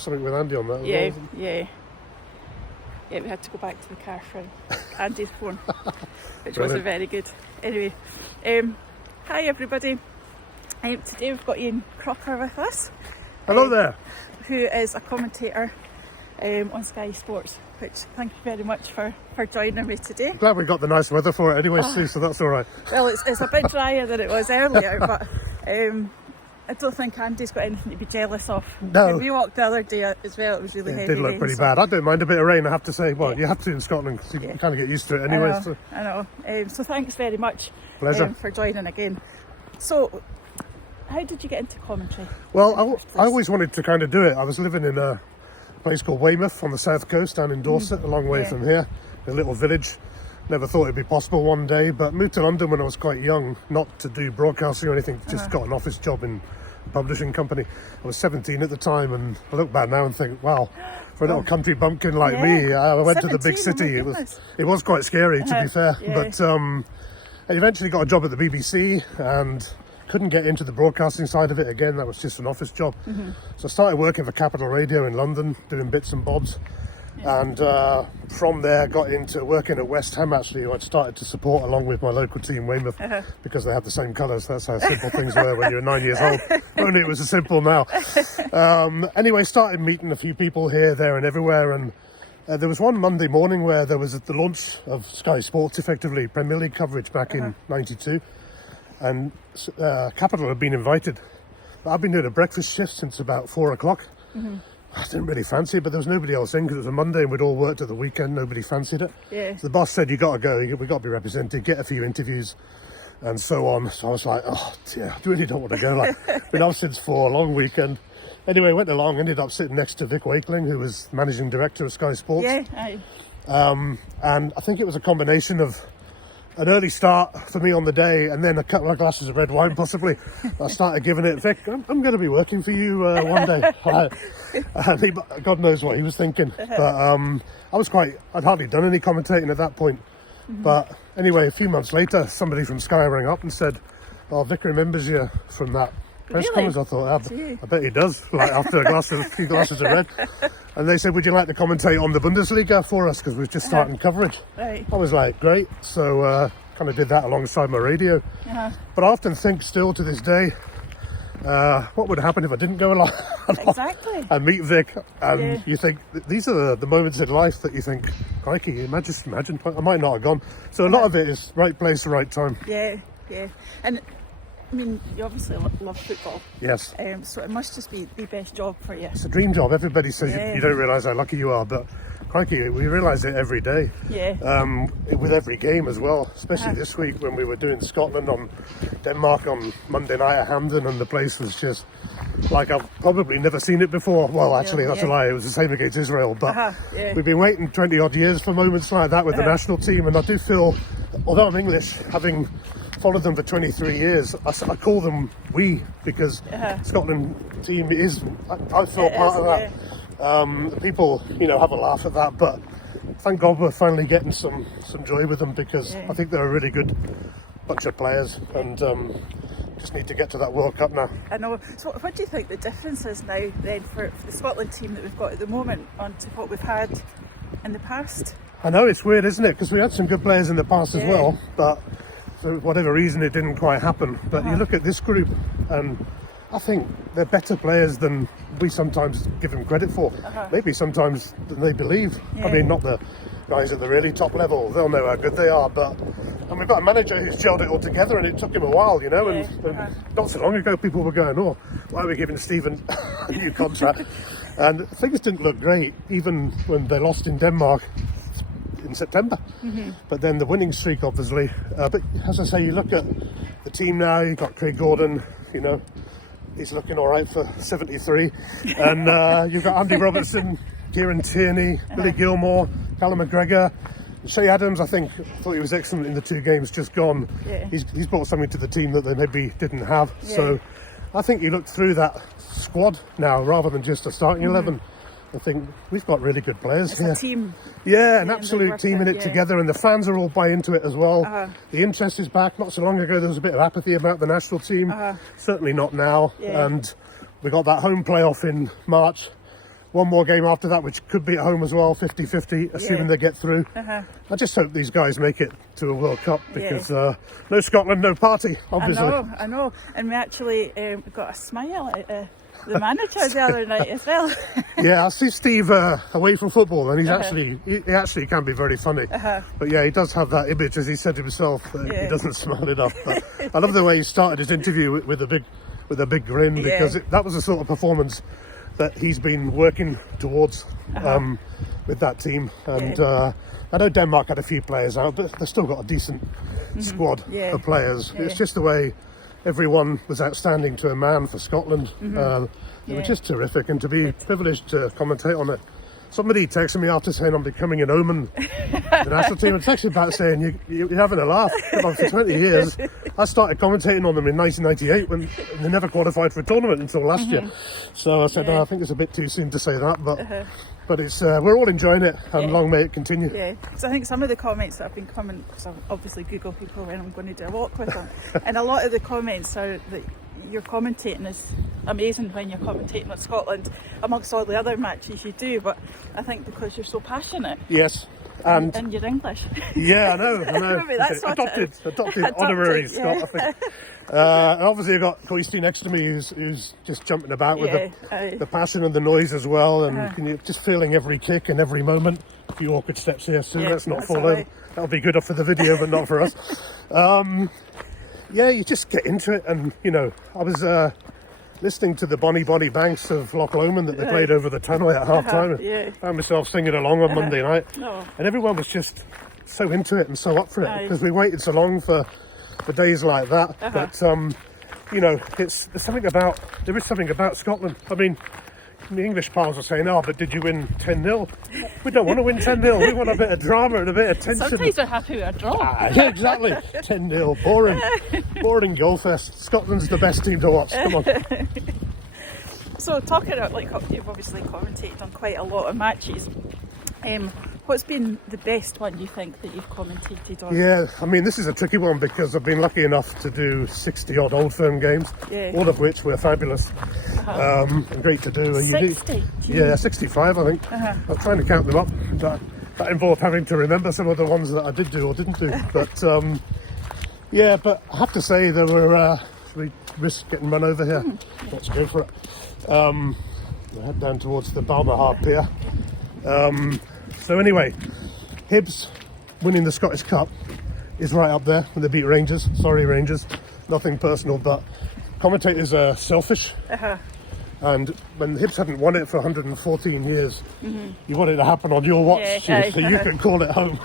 something with Andy on that. Yeah, yeah. Yeah, we had to go back to the car for Andy's phone, which wasn't very good. Anyway, hi everybody. Today we've got Ian Crocker with us. Hello there. Who is a commentator on Sky Sports, which thank you very much for joining me today. Glad we got the nice weather for it anyway, Sue, so that's all right. Well, it's a bit drier than it was earlier, but I don't think Andy's got anything to be jealous of. No. When we walked the other day as well, it was really heavy. It did look rain, pretty so. bad. I don't mind a bit of rain, I have to say. Well, you have to in Scotland because you kind of get used to it anyway. I know. So thanks very much for joining again. So, how did you get into commentary? Well, I always wanted to kind of do it. I was living in a place called Weymouth on the south coast down in Dorset, a long way from here, a little village. Never thought it'd be possible one day, but moved to London when I was quite young, not to do broadcasting or anything, just got an office job in a publishing company. I was 17 at the time, and I look back now and think, wow, for a little country bumpkin like me, I went to the big city. It was quite scary, to be fair, but I eventually got a job at the BBC and couldn't get into the broadcasting side of it again. That was just an office job. So I started working for Capital Radio in London, doing bits and bobs. And from there got into working at West Ham, actually, who I'd started to support along with my local team, Weymouth, because they had the same colours. That's how simple things were when you were 9 years old. Only it was as simple now. Anyway, started meeting a few people here, there and everywhere. And there was one Monday morning where there was the launch of Sky Sports, effectively, Premier League coverage back in '92. And Capital had been invited. But I've been doing a breakfast shift since about 4 o'clock. I didn't really fancy it, but there was nobody else in because it was a Monday and we'd all worked at the weekend. Nobody fancied it. So the boss said, you got to go, we got to be represented, get a few interviews and so on. So I was like, oh dear, I really don't want to go. Been off since 4, long weekend. Anyway, went along, ended up sitting next to Vic Wakeling, who was managing director of Sky Sports. And I think it was a combination of an early start for me on the day and then a couple of glasses of red wine possibly. I started giving it, Vic, I'm going to be working for you one day. God knows what he was thinking. But I'd hardly done any commentating at that point. But anyway, a few months later, somebody from Sky rang up and said, oh, Vic remembers you from that press conference. I thought, I bet he does, after a few glasses of red. And they said, would you like to commentate on the Bundesliga for us? Because we're just starting coverage. I was like, great. So kind of did that alongside my radio. But I often think still to this day, what would happen if I didn't go along and meet Vic? And you think, these are the moments in life that you think, crikey, imagine, I might not have gone. So a lot of it is right place, right time. And I mean, you obviously love football. Yes. So it must just be the best job for you. It's a dream job. Everybody says you don't realise how lucky you are, but crikey, we realise it every day. With every game as well, especially this week when we were doing Scotland on Denmark on Monday night at Hampden, and the place was just like I've probably never seen it before. Well, actually, that's a lie. It was the same against Israel, but we've been waiting 20 odd years for moments like that with the national team, and I do feel, although I'm English, having followed them for 23 years, I call them we, because Scotland team is, I feel part of that. People, have a laugh at that, but thank God we're finally getting some joy with them, because I think they're a really good bunch of players, and just need to get to that World Cup now. I know. So what do you think the difference is now then for the Scotland team that we've got at the moment on to what we've had in the past? I know, it's weird, isn't it? Because we had some good players in the past as well, but for whatever reason it didn't quite happen. But you look at this group and I think they're better players than we sometimes give them credit for. Maybe sometimes than they believe. I mean, not the guys at the really top level, they'll know how good they are, and we've got a manager who's gelled it all together, and it took him a while, and not so long ago people were going, oh, why are we giving Stephen a new contract? And things didn't look great, even when they lost in Denmark in September. But then the winning streak, obviously. But as I say, you look at the team now, you've got Craig Gordon, he's looking all right for 73. And you've got Andy Robertson, Kieran Tierney, Billy Gilmore, Callum McGregor. Shea Adams, I thought he was excellent in the 2 games just gone. He's brought something to the team that they maybe didn't have. So I think you look through that squad now rather than just a starting 11. I think we've got really good players here. It's a team. Yeah, an absolute team in it together, and the fans are all buy into it as well. The interest is back. Not so long ago there was a bit of apathy about the national team. Certainly not now. And we got that home playoff in March one more game after that, which could be at home as well, 50-50, assuming they get through. I just hope these guys make it to a World Cup, because no Scotland, no party, obviously. I know. And we actually got a smile out of the manager the other night as well. Yeah, I see Steve away from football, and he actually can be very funny. But yeah, he does have that image, as he said himself, that he doesn't smile enough. But I love the way he started his interview with a big grin, because that was the sort of performance that he's been working towards with that team. And I know Denmark had a few players out, but they've still got a decent squad of players. It's just the way everyone was outstanding to a man for Scotland. It was just terrific, and to be privileged to commentate on it. Somebody texted me after saying I'm becoming an omen to the national team. It's actually about saying you're having a laugh. For 20 years, I started commentating on them in 1998 when they never qualified for a tournament until last year. So I said, I think it's a bit too soon to say that, but it's we're all enjoying it, and long may it continue. Yeah, so I think some of the comments that have been coming, because I obviously Google people when I'm going to do a walk with them, and a lot of the comments are that your commentating is amazing when you're commentating on Scotland, amongst all the other matches you do, but I think because you're so passionate. Yes. And you're English. Yeah, I know. Maybe that's adopted honorary Scot, I think. Obviously I've got Coisty next to me, who's just jumping about with the passion and the noise as well, and you're just feeling every kick and every moment. A few awkward steps here soon, let's not fall over. That'll be good for the video, but not for us. Yeah, you just get into it, and I was listening to the Bonnie Banks of Loch Lomond that they played over the Tannoy at half time, and found myself singing along on Monday night, and everyone was just so into it and so up for it, because we waited so long for days like that. But there is something about Scotland. I mean, the English pals are saying, but did you win 10-0? We don't want to win 10-0. We want a bit of drama and a bit of tension. Sometimes we're happy with a draw. Yeah, exactly. 10-0. Boring goal fest. Scotland's the best team to watch. Come on. So talking about, you've obviously commentated on quite a lot of matches. What's been the best one, you think, that you've commentated on? Yeah, I mean, this is a tricky one, because I've been lucky enough to do 60-odd Old Firm games, all of which were fabulous and great to do. And 60? Yeah, 65, I think. I was trying to count them up. That involved having to remember some of the ones that I did do or didn't do. But, but I have to say, there were... should we risk getting run over here? Let's go for it. We'll head down towards the Balmaha Pier. So anyway, Hibs winning the Scottish Cup is right up there when they beat Rangers. Sorry, Rangers. Nothing personal, but commentators are selfish. And when the Hibs hadn't won it for 114 years, you want it to happen on your watch, so you can call it home.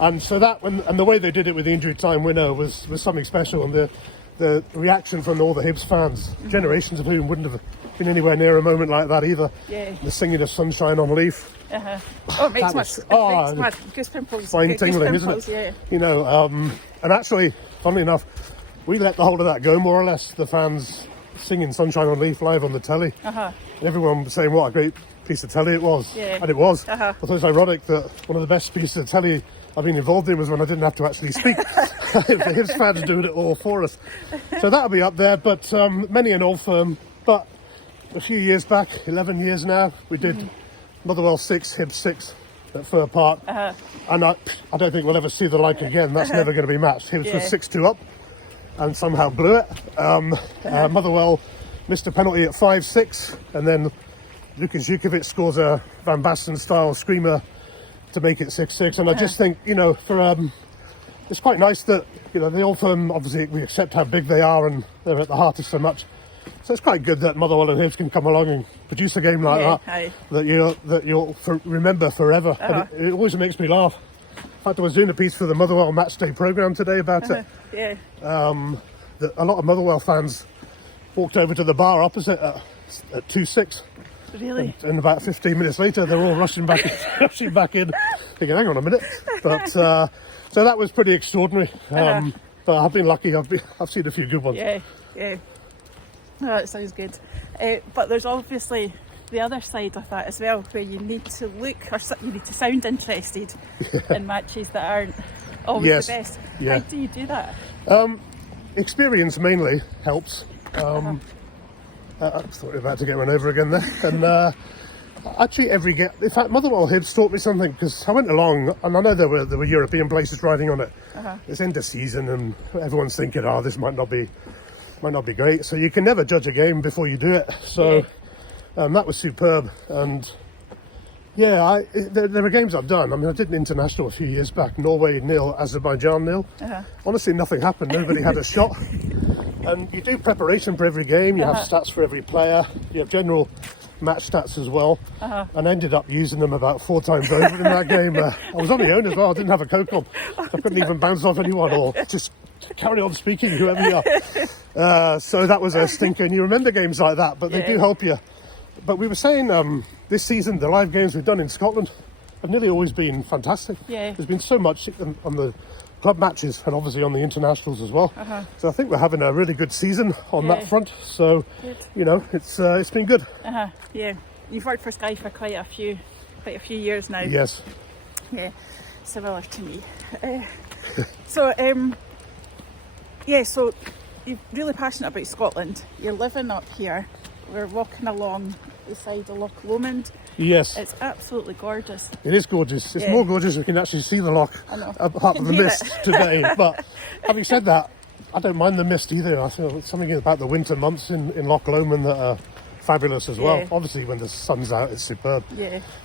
And so and the way they did it with the injury time winner was something special. And the reaction from all the Hibs fans, generations of whom wouldn't have been anywhere near a moment like that either. The singing of Sunshine on Leaf. Oh, it makes my goose pimples. Spine tingling, isn't it? And actually, funnily enough, we let the whole of that go, more or less. The fans singing Sunshine on Leaf live on the telly. And everyone was saying what a great piece of telly it was. And it was. I thought it was ironic that one of the best pieces of telly I've been involved in was when I didn't have to actually speak. The Hibs fans doing it all for us. So that'll be up there, but many an Old Firm. But a few years back, 11 years now, we did Motherwell 6, Hibs 6 at Fir Park. And I don't think we'll ever see the like again. That's never going to be matched. Hibs was 6-2 up and somehow blew it. Motherwell missed a penalty at 5-6, and then Lukas Jukovic scores a Van Basten-style screamer to make it 6-6. And I just think, it's quite nice that, the Old Firm, obviously we accept how big they are and they're at the heart of so much. So it's quite good that Motherwell and Hibs can come along and produce a game like that you'll remember forever. And it always makes me laugh. In fact, I was doing a piece for the Motherwell Matchday programme today about it. That a lot of Motherwell fans walked over to the bar opposite at 2-6. Really? And about 15 minutes later, they're all rushing back in, thinking, hang on a minute. But so that was pretty extraordinary. But I've been lucky. I've seen a few good ones. Oh, that sounds good. But there's obviously the other side of that as well, where you need to look or you need to sound interested in matches that aren't always the best. How do you do that? Experience mainly helps. I thought we were about to get run over again there. And Actually, every game. In fact, Motherwell Hibs taught me something, because I went along, and I know there were European places riding on it. It's end of season, and everyone's thinking, "Oh, this might not be great." So you can never judge a game before you do it. So that was superb, and yeah, there are games I've done. I mean, I did an international a few years back, Norway 0, Azerbaijan 0. Honestly, nothing happened. Nobody had a shot. And you do preparation for every game. You have stats for every player. You have general match stats as well. And I ended up using them about 4 times over in that game. I was on my own as well. I didn't have a coke on. I couldn't even bounce off anyone or just carry on speaking, whoever you are. So that was a stinker. And you remember games like that, but they do help you. But we were saying this season, the live games we've done in Scotland have nearly always been fantastic. There's been so much on the club matches and obviously on the internationals as well. So I think we're having a really good season on that front. So, you know, it's been good. Yeah, you've worked for Sky for quite a few years now. Yes. Yeah, similar to me. So you're really passionate about Scotland. You're living up here. We're walking along the side of Loch Lomond. Yes. It's absolutely gorgeous. It is gorgeous. It's more gorgeous we can actually see the loch, apart from the mist today. But having said that, I don't mind the mist either. I feel something about the winter months in Loch Lomond that are fabulous as well. Obviously, when the sun's out, it's superb.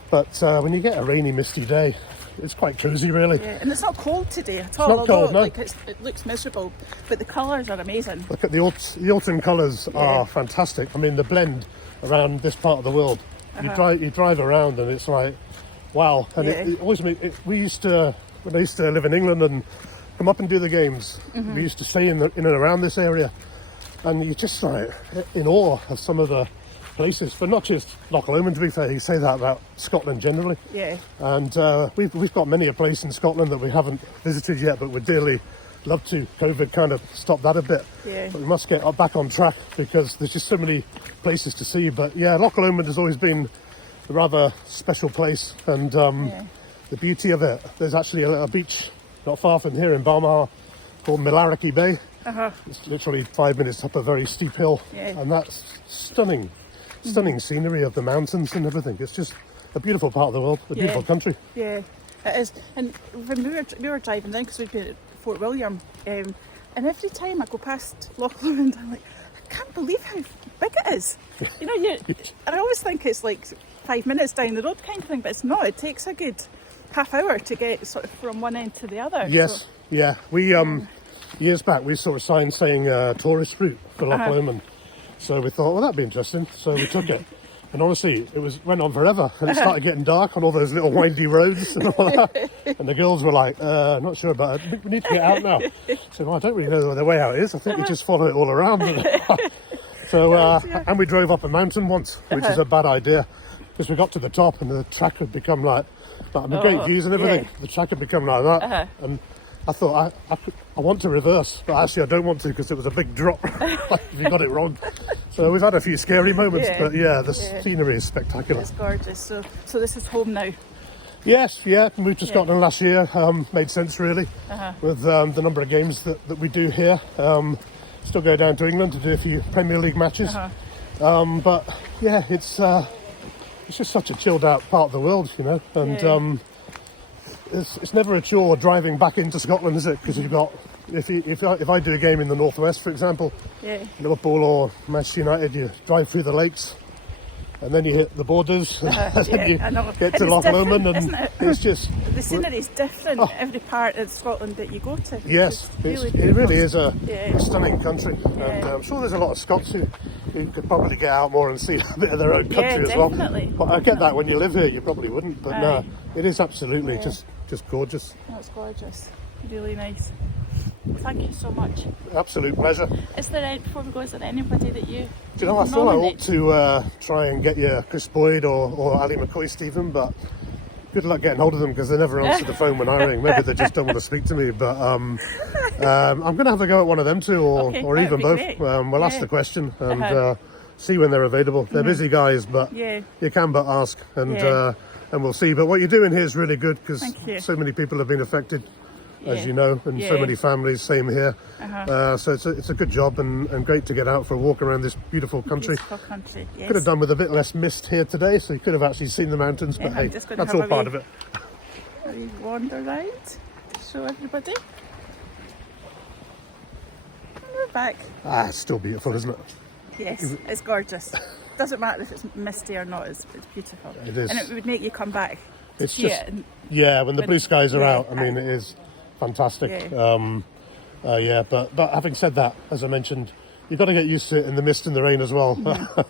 But when you get a rainy, misty day, it's quite cosy, really. And it's not cold today at all. It's not cold, no. It looks miserable, but the colours are amazing. Look at the autumn colours are fantastic. I mean, the blend around this part of the world. You drive around and it's like, wow. And it always we used to, when I used to live in England and come up and do the games, we used to stay in and around this area, and you're just like in awe of some of the places, but not just Loch Lomond, to be fair. You say that about Scotland generally. And we've got many a place in Scotland that we haven't visited yet, but we'd dearly love to. COVID kind of stopped that a bit. But we must get back on track because there's just so many places to see. But yeah, Loch Lomond has always been a rather special place, and the beauty of it, there's actually a beach not far from here in Balmaha called Millarity Bay. It's literally 5 minutes up a very steep hill, and that's stunning scenery of the mountains and everything. It's just a beautiful part of the world, a beautiful country. It is. And when we were driving down, because we've been at Fort William, and every time I go past Loch Lomond, I'm like, I can't believe how big it is. You know, and I always think it's like 5 minutes down the road kind of thing, but it's not. It takes a good half hour to get sort of from one end to the other. Yes, we years back we saw a sign saying tourist route for Loch Lomond, so we thought, well, that'd be interesting. So we took it, and honestly, went on forever, and it started getting dark on all those little windy roads and all that. And the girls were like, "Not sure about it. We need to get out now." So well, I don't really know the way out is. I think we just follow it all around. So and we drove up a mountain once, which is a bad idea, because we got to the top and the track had become like great views and everything. The track had become like that, and I thought I want to reverse, but actually I don't want to because it was a big drop if you got it wrong. So we've had a few scary moments, but the scenery is spectacular. It's gorgeous. So this is home now. Yes, moved to Scotland last year. Made sense really with the number of games that we do here. Still go down to England to do a few Premier League matches. But yeah, it's just such a chilled out part of the world, you know, and it's never a chore driving back into Scotland, is it? Because you've got, if I do a game in the northwest, for example, Liverpool or Manchester United, you drive through the lakes, and then you hit the borders, and then you get to Loch Lomond, and it's just the scenery is different every part of Scotland that you go to. Yes, it really is a stunning country, and I'm sure there's a lot of Scots who could probably get out more and see a bit of their own country as well. But I get that when you live here, you probably wouldn't. But no, it is absolutely just gorgeous. That's gorgeous. Really nice. Thank you so much. Absolute pleasure. Before we go, is there anybody that you? Do you know, I feel I ought to try and get you Chris Boyd or Ali McCoy, Stephen, but good luck getting hold of them because they never answer the phone when I ring. Maybe they just don't want to speak to me. But I'm going to have a go at one of them two, or even both. We'll ask the question and see when they're available. They're busy guys, but you can but ask, and we'll see. But what you're doing here is really good because so many people have been affected as Yeah. you know, and so Yeah. many families, same here. So it's a good job and great to get out for a walk around this beautiful country. Beautiful country, yes. Could have done with a bit less mist here today, so you could have actually seen the mountains, but Yeah, hey, I'm just gonna that's have all a part wee- of it. A wee wander round to show everybody. And we're back. Ah, it's still beautiful, isn't it? Yes, it's gorgeous. Doesn't matter if it's misty or not, it's beautiful. It is. And it would make you come back to It's see just- it. And, Yeah, when the When- blue skies are yeah, out, I mean, it is fantastic. Yeah. But having said that, as I mentioned, you've got to get used to it in the mist and the rain as well,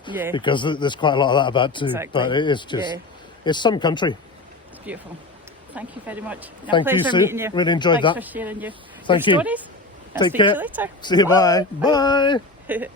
Yeah. because there's quite a lot of that about too. Exactly. But it is just, Yeah. it's some country. It's beautiful. Thank you very much. Thank you, Pleasure Sue. meeting you. Really enjoyed Thanks that. for sharing your Thank you. stories. I'll Take speak care. to you later. See you. Bye. Bye.